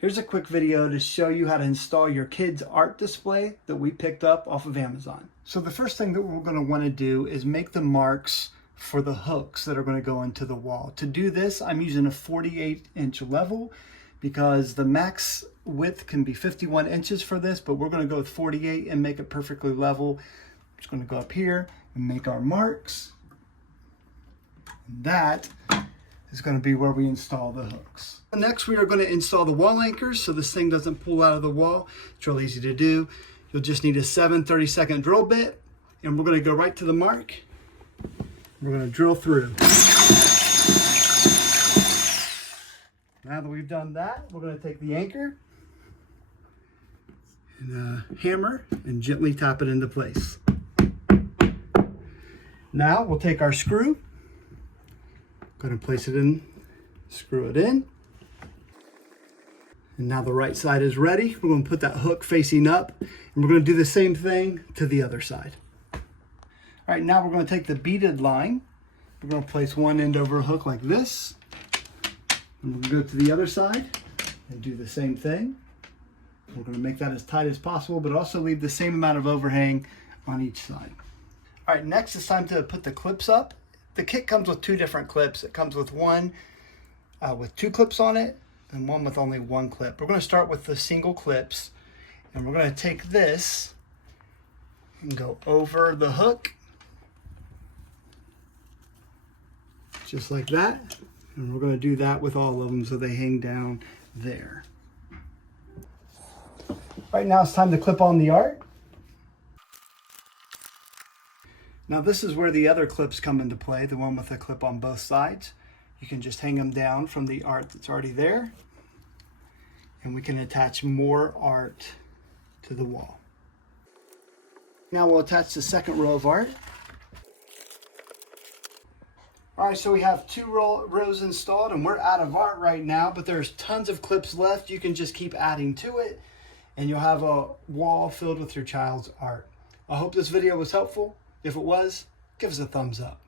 Here's a quick video to show you how to install your kids' art display that we picked up off of Amazon. So the first thing that we're going to want to do is make the marks for the hooks that are going to go into the wall. To do this, I'm using a 48-inch level because the max width can be 51 inches for this, but we're going to go with 48 and make it perfectly level. I'm just going to go up here and make our marks. That is going to be where we install the hooks. Next, we are going to install the wall anchors so this thing doesn't pull out of the wall. It's real easy to do. You'll just need a 7/32 drill bit, and we're going to go right to the mark. We're going to drill through. Now that we've done that, we're going to take the anchor and a hammer and gently tap it into place. Now we'll take our screw, going to place it in, screw it in. And now the right side is ready. We're going to put that hook facing up, and we're going to do the same thing to the other side. All right, now we're going to take the beaded line. We're going to place one end over a hook like this. And we're going to go to the other side and do the same thing. We're going to make that as tight as possible, but also leave the same amount of overhang on each side. All right, next it's time to put the clips up. The kit comes with two different clips. It comes with one with two clips on it and one with only one clip. We're going to start with the single clips, and we're going to take this and go over the hook just like that, and we're going to do that with all of them so they hang down there. Right now it's time to clip on the art. Now this is where the other clips come into play, the one with a clip on both sides. You can just hang them down from the art that's already there, and we can attach more art to the wall. Now we'll attach the second row of art. All right, so we have two rows installed, and we're out of art right now, but there's tons of clips left. You can just keep adding to it, and you'll have a wall filled with your child's art. I hope this video was helpful. If it was, give us a thumbs up.